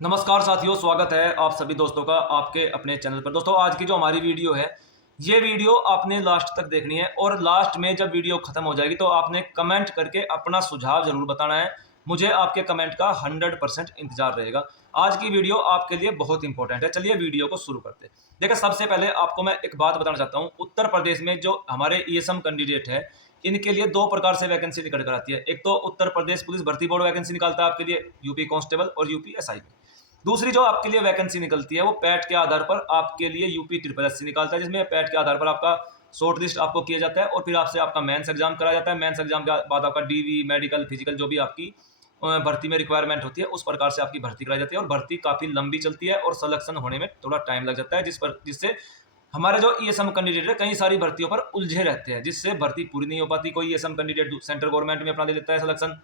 नमस्कार साथियों, स्वागत है आप सभी दोस्तों का आपके अपने चैनल पर। दोस्तों, आज की जो हमारी वीडियो है, ये वीडियो आपने लास्ट तक देखनी है और लास्ट में जब वीडियो खत्म हो जाएगी तो आपने कमेंट करके अपना सुझाव जरूर बताना है। मुझे आपके कमेंट का 100% इंतजार रहेगा। आज की वीडियो आपके लिए बहुत इंपॉर्टेंट है। चलिए वीडियो को शुरू करते हैं। देखिए, सबसे पहले आपको मैं एक बात बताना चाहता हूँ। उत्तर प्रदेश में जो हमारे ईएसएम कैंडिडेट है, इनके लिए दो प्रकार से वैकेंसी निकल कर आती है। एक तो उत्तर प्रदेश पुलिस भर्ती बोर्ड वैकेंसी निकालता है आपके लिए, यूपी कांस्टेबल और यूपी एसआई। दूसरी जो आपके लिए वैकेंसी निकलती है वो पैट के आधार पर आपके लिए यूपी ट्रिपल एससी निकालता है, जिसमें पैट के आधार पर आपका शॉर्ट लिस्ट आपको किया जाता है और फिर आपसे आपका मेंस एग्जाम कराया जाता है। मेंस एग्जाम के बाद आपका डीवी, मेडिकल, फिजिकल जो भी आपकी भर्ती में रिक्वायरमेंट होती है उस प्रकार से आपकी भर्ती कराई जाती है। और भर्ती काफ़ी लंबी चलती है और सिलेक्शन होने में थोड़ा टाइम लग जाता है, जिससे हमारे जो ईएसएम कैंडिडेट है कई सारी भर्तियों पर उलझे रहते हैं, जिससे भर्ती पूरी नहीं हो पाती। कोई ईएसएम कैंडिडेट सेंट्रल गवर्नमेंट में अपना ले लेता है सिलेक्शन,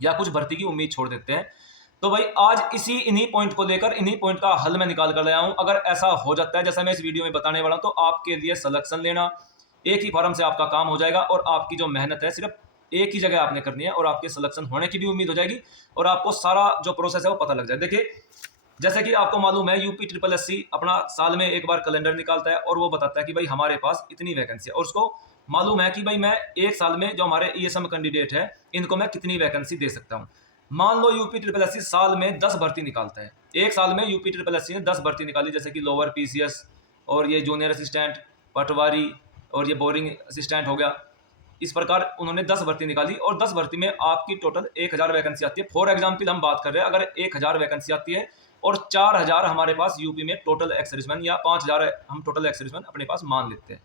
या कुछ भर्ती की उम्मीद छोड़ देते हैं। तो भाई आज इन्हीं पॉइंट को लेकर इन्हीं पॉइंट का हल मैं निकाल कर लाया हूं। अगर ऐसा हो जाता है जैसा मैं इस वीडियो में बताने वाला हूं, तो आपके लिए सिलेक्शन लेना एक ही फॉर्म से आपका काम हो जाएगा और आपकी जो मेहनत है सिर्फ एक ही जगह आपने करनी है और आपके सिलेक्शन होने की भी उम्मीद हो जाएगी और आपको सारा जो प्रोसेस है वो पता लग जाए। देखिए, जैसे कि आपको मालूम है, यूपी ट्रिपल एससी अपना साल में एक बार कैलेंडर निकालता है और वो बताता है कि भाई हमारे पास इतनी वैकेंसी है, और उसको मालूम है कि भाई मैं एक साल में जो हमारे ईएसएम कैंडिडेट है इनको मैं कितनी वैकेंसी दे सकता हूँ। मान लो यूपी ट्रिपल एससी साल में 10 भर्ती निकालता है। एक साल में यूपी ट्रिपल एससी ने 10 भर्ती निकाली, जैसे कि लोअर पीसीएस और ये जूनियर असिस्टेंट, पटवारी और ये बोरिंग असिस्टेंट हो गया। इस प्रकार उन्होंने 10 भर्ती निकाली और 10 भर्ती में आपकी टोटल 1000 वैकेंसी आती है। फॉर एग्जाम्पल हम बात कर रहे हैं, अगर 1000 वैकेंसी आती है और 4000 हमारे पास यूपी में टोटल एक्स सर्विसमैन, या 5000 हम टोटल एक्स सर्विसमैन अपने पास मान लेते हैं,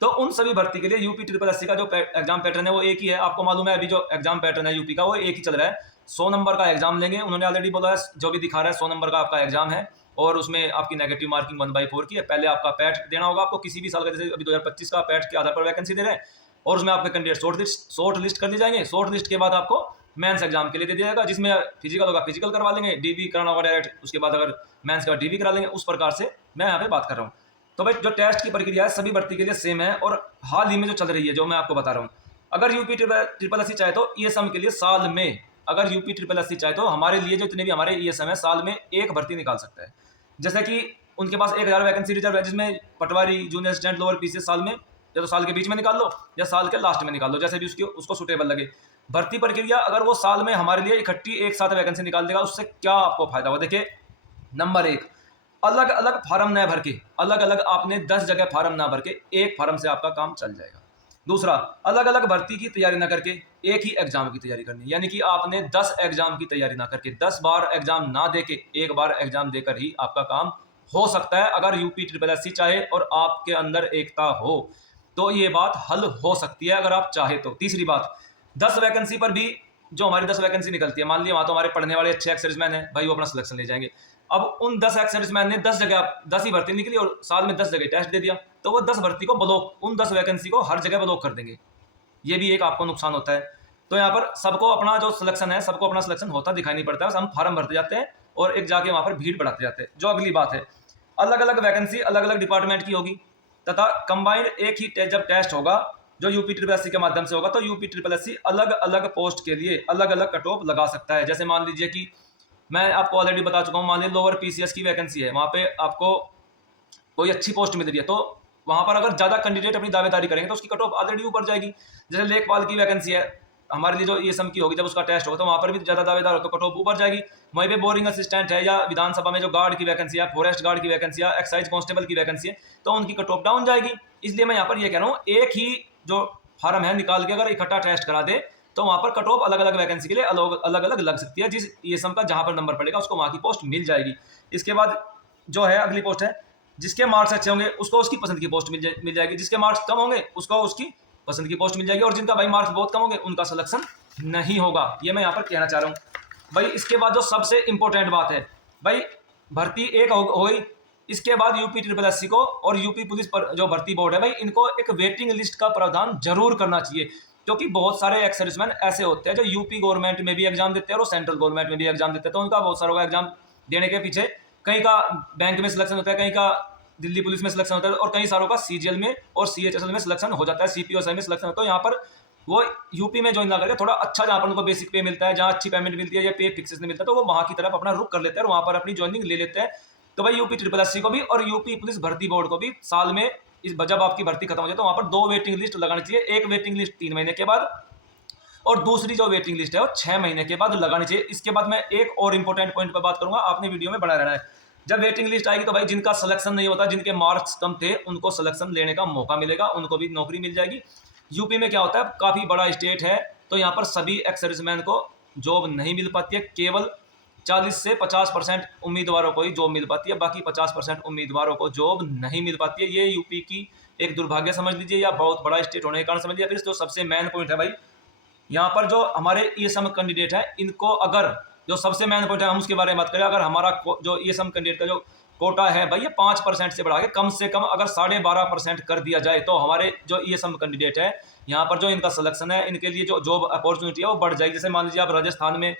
तो उन सभी भर्ती के लिए यूपी ट्रिपल एससी का जो एग्जाम पैटर्न है वो एक ही है। आपको मालूम है अभी जो एग्जाम पैटर्न है यूपी का वो एक ही चल रहा है। 100 नंबर का एग्जाम लेंगे, उन्होंने ऑलरेडी बोला है, जो भी दिखा रहा है 100 नंबर का आपका एग्जाम है और उसमें आपकी नेगेटिव मार्किंग 1/4 की है। पहले आपका पैट देना होगा आपको किसी भी साल का, जैसे अभी 2025 का पैट के आधार पर वैकेंसी दे रहे हैं, और उसमें आपके कैंडिडेट शॉर्ट लिस्ट कर दिए जाएंगे। शॉर्ट लिस्ट के बाद आपको मेंस एग्जाम के लिए दे दिया जाएगा, जिसमें फिजिकल होगा, फिजिकल करवा लेंगे, डीबी कराना होगा डायरेक्ट, उसके बाद अगर मेंस का डीबी करा लेंगे। उस प्रकार से मैं यहाँ पे बात कर रहा हूँ। तो भाई जो टेस्ट की प्रक्रिया है सभी भर्ती के लिए सेम है और हाल ही में जो चल रही है जो मैं आपको बता रहा हूँ, अगर यूपी ट्रिपल एससी चाहे तो ईएसएम के लिए साल में, अगर यूपी ट्रिपल एससी चाहे तो हमारे लिए जो इतने भी हमारे ईएसएम है साल में एक भर्ती निकाल सकता है। जैसे कि उनके पास 1000 वैकेंसी रिजर्व है, जिसमें पटवारी, जूनियर असिस्टेंट, लोअर पीसीएस साल में, या तो साल के बीच में निकाल लो या साल के लास्ट में निकाल लो, जैसे भी उसको सुटेबल लगे। भर्ती प्रक्रिया अगर वो साल में हमारे लिए इकट्ठी एक साथ वैकेंसी निकाल देगा, उससे क्या आपको फायदा होगा। देखिए, नंबर एक, अलग अलग फार्म ना भर के, अलग अलग आपने 10 जगह फार्म ना भर के एक फार्म से आपका काम चल जाएगा। दूसरा, अलग अलग भर्ती की तैयारी ना करके एक ही एग्जाम की तैयारी करनी, यानी कि आपने 10 एग्जाम की तैयारी ना करके 10 बार एग्जाम ना देके एक बार एग्जाम देकर ही आपका काम हो सकता है। अगर यूपी ट्रिपल एससी चाहे और आपके अंदर एकता हो तो ये बात हल हो सकती है, अगर आप चाहे तो। तीसरी बात, 10 वैकेंसी पर भी जो हमारी 10 वैकेंसी निकलती है, मान लिया वहां तो हमारे पढ़ने वाले अच्छे एक्स सर्विसमैन है, भाई वो अपना सिलेक्शन ले जाएंगे। अब उन 10 एक्स सर्विसमैन ने 10 जगह 10 ही भर्ती निकली और साल में 10 जगह टेस्ट दे दिया, तो वो 10 भर्ती को ब्लॉक, उन 10 वैकेंसी को हर जगह ब्लॉक कर देंगे। ये भी एक आपको नुकसान होता है। तो यहाँ पर सबको अपना जो सिलेक्शन है, सबको अपना सिलेक्शन होता दिखाई नहीं पड़ता है, हम फॉर्म भरते जाते हैं और एक जाके वहां पर भीड़ बढ़ाते जाते हैं। जो अगली बात है, अलग अलग वैकेंसी अलग अलग डिपार्टमेंट की होगी तथा कंबाइंड एक ही जब टेस्ट होगा जो यूपी ट्रिपल एससी के माध्यम से होगा, तो यूपी ट्रिपल एससी अलग अलग पोस्ट के लिए अलग अलग कट ऑफ लगा सकता है। जैसे मान लीजिए कि मैं आपको ऑलरेडी बता चुका हूँ, मान लीजिए लोअर पीसीएस की वैकेंसी है, वहाँ पे आपको कोई अच्छी पोस्ट मिल रही है, तो वहाँ पर अगर ज़्यादा कैंडिडेट अपनी दावेदारी करेंगे तो उसकी कट ऑफ ऑलरेडी ऊपर जाएगी। जैसे लेखपाल की वैकेंसी है हमारे लिए, जो ईएसएम की होगी, जब उसका टेस्ट होगा तो वहाँ पर भी ज़्यादा दावेदार हो तो कट ऑफ ऊपर जाएगी। वहीं पे बोरिंग असिस्टेंट है, या विधानसभा में जो गार्ड की वैकेंसी है, फॉरेस्ट गार्ड की वैकेंसी है, एक्साइज कांस्टेबल की वैकेंसी है, तो उनकी कट ऑफ डाउन जाएगी। इसलिए मैं यहाँ पर ये कह रहा हूँ, एक ही जो फार्म है निकाल के अगर इकट्ठा टेस्ट करा दे तो वहाँ पर कट ऑफ अलग अलग वैकेंसी के लिए अलग अलग लग सकती है। जिस ईएसएम का जहाँ पर नंबर पड़ेगा उसको वहाँ की पोस्ट मिल जाएगी। इसके बाद जो है अगली पोस्ट है, जिसके मार्क्स अच्छे होंगे उसको उसकी पसंद की पोस्ट मिल जाएगी, जिसके मार्क्स कम होंगे उसको उसकी पसंद की पोस्ट मिल जाएगी, और जिनका भाई मार्क्स बहुत कम होंगे उनका सिलेक्शन नहीं होगा। ये मैं यहाँ पर कहना चाह रहा हूँ भाई। इसके बाद जो सबसे इंपॉर्टेंट बात है भाई, भर्ती एक हो गई, इसके बाद यूपी ट्रिपल एससी को और यूपी पुलिस पर जो भर्ती बोर्ड है भाई, इनको एक वेटिंग लिस्ट का प्रावधान जरूर करना चाहिए, क्योंकि बहुत सारे एक्स सर्विसमैन ऐसे होते हैं जो यूपी गवर्नमेंट में भी एग्जाम देते हैं और सेंट्रल गवर्नमेंट में भी एग्जाम देते हैं, तो उनका बहुत सारा एग्जाम देने के पीछे कहीं का बैंक में सिलेक्शन होता है, कहीं का दिल्ली पुलिस में सिलेक्शन होता है, और कई सारों का सीजीएल में और सीएचएसएल में सिलेक्शन हो जाता है, सीपीओएसआई में सिलेक्शन होता है। यहाँ पर वो यूपी में ज्वाइन ना करके थोड़ा अच्छा जहाँ पर उनको बेसिक पे मिलता है, जहाँ अच्छी पेमेंट मिलती है या पे फिक्सेस नहीं मिलता, तो वो वहाँ की तरफ अपना रुख कर लेते हैं और वहाँ पर अपनी ज्वाइनिंग ले लेते हैं। तो भाई यूपी SSSC को भी और यूपी पुलिस भर्ती बोर्ड को भी साल में जब आपकी भर्ती खत्म हो जाए तो वहाँ पर 2 वेटिंग लिस्ट लगानी चाहिए। एक वेटिंग लिस्ट 3 महीने के बाद और दूसरी जो वेटिंग लिस्ट है वो 6 महीने के बाद लगानी चाहिए। इसके बाद मैं एक और इंपॉर्टेंट पॉइंट पर बात करूंगा, आपने वीडियो में बना रहना है। जब वेटिंग लिस्ट आएगी तो भाई जिनका सिलेक्शन नहीं होता, जिनके मार्क्स कम थे, उनको सिलेक्शन लेने का मौका मिलेगा, उनको भी नौकरी मिल जाएगी। यूपी में क्या होता है, काफ़ी बड़ा स्टेट है, तो यहाँ पर सभी एक्स सर्विसमैन को जॉब नहीं मिल पाती है। केवल 40 से 50% उम्मीदवारों को ही जॉब मिल पाती है, बाकी 50% उम्मीदवारों को जॉब नहीं मिल पाती है। ये यूपी की एक दुर्भाग्य समझ लीजिए, या बहुत बड़ा स्टेट होने के कारण समझ लीजिए। फिर जो सबसे मेन पॉइंट है भाई, यहाँ पर जो हमारे ESM कैंडिडेट है, इनको अगर जो सबसे मेन पॉइंट है हम उसके बारे में बात करें, अगर हमारा जो ESM कैंडिडेट का जो कोटा है भाई, ये 5% से बढ़ा के कम से कम अगर 12.5% कर दिया जाए तो हमारे जो ESM कैंडिडेट है यहाँ पर जो इनका सिलेक्शन है, इनके लिए जो जॉब अपॉर्चुनिटी है वो बढ़ जाएगी। जैसे मान लीजिए आप राजस्थान में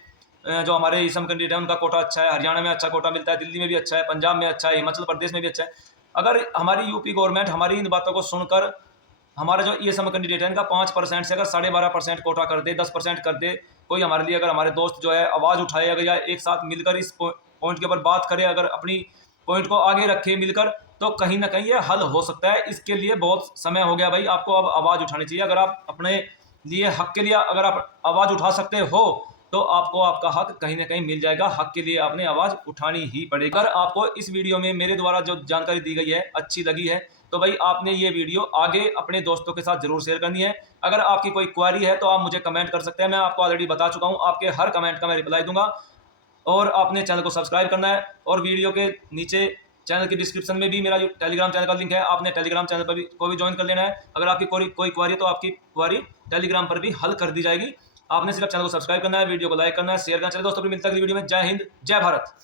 जो हमारे ESM कैंडिडेट है उनका कोटा अच्छा है, हरियाणा में अच्छा कोटा मिलता है, दिल्ली में भी अच्छा है, पंजाब में अच्छा है, हिमाचल प्रदेश में भी अच्छा है। अगर हमारी यूपी गवर्नमेंट हमारी इन बातों को सुनकर हमारा जो ESM कैंडिडेट है इनका 5% से अगर 12.5% कोटा कर दे, 10% कर दे, कोई हमारे लिए अगर हमारे दोस्त जो है आवाज़ उठाए, अगर या एक साथ मिलकर इस पॉइंट के ऊपर बात करे, अगर अपनी पॉइंट को आगे रखे मिलकर, तो कहीं ना कहीं ये हल हो सकता है। इसके लिए बहुत समय हो गया भाई, आपको अब आवाज़ उठानी चाहिए। अगर आप अपने लिए हक के लिए अगर आप आवाज़ उठा सकते हो तो आपको आपका हक कहीं ना कहीं मिल जाएगा। हक के लिए आपने आवाज़ उठानी ही पड़ेगी। अगर आपको इस वीडियो में मेरे द्वारा जो जानकारी दी गई है अच्छी लगी है तो भाई आपने ये वीडियो आगे अपने दोस्तों के साथ जरूर शेयर करनी है। अगर आपकी कोई क्वेरी है तो आप मुझे कमेंट कर सकते हैं, मैं आपको ऑलरेडी बता चुका हूँ, आपके हर कमेंट का मैं रिप्लाई दूंगा। और आपने चैनल को सब्सक्राइब करना है, और वीडियो के नीचे चैनल के डिस्क्रिप्शन में भी मेरा टेलीग्राम चैनल का लिंक है, आपने टेलीग्राम चैनल पर भी को भी ज्वाइन कर लेना है। अगर आपकी कोई क्वेरी है तो आपकी क्वेरी टेलीग्राम पर भी हल कर दी जाएगी। आपने सिर्फ चैनल को सब्सक्राइब करना है, वीडियो को लाइक करना है, शेयर करना है। चलिए दोस्तों, फिर मिलता है अगली वीडियो में। जय हिंद, जय भारत।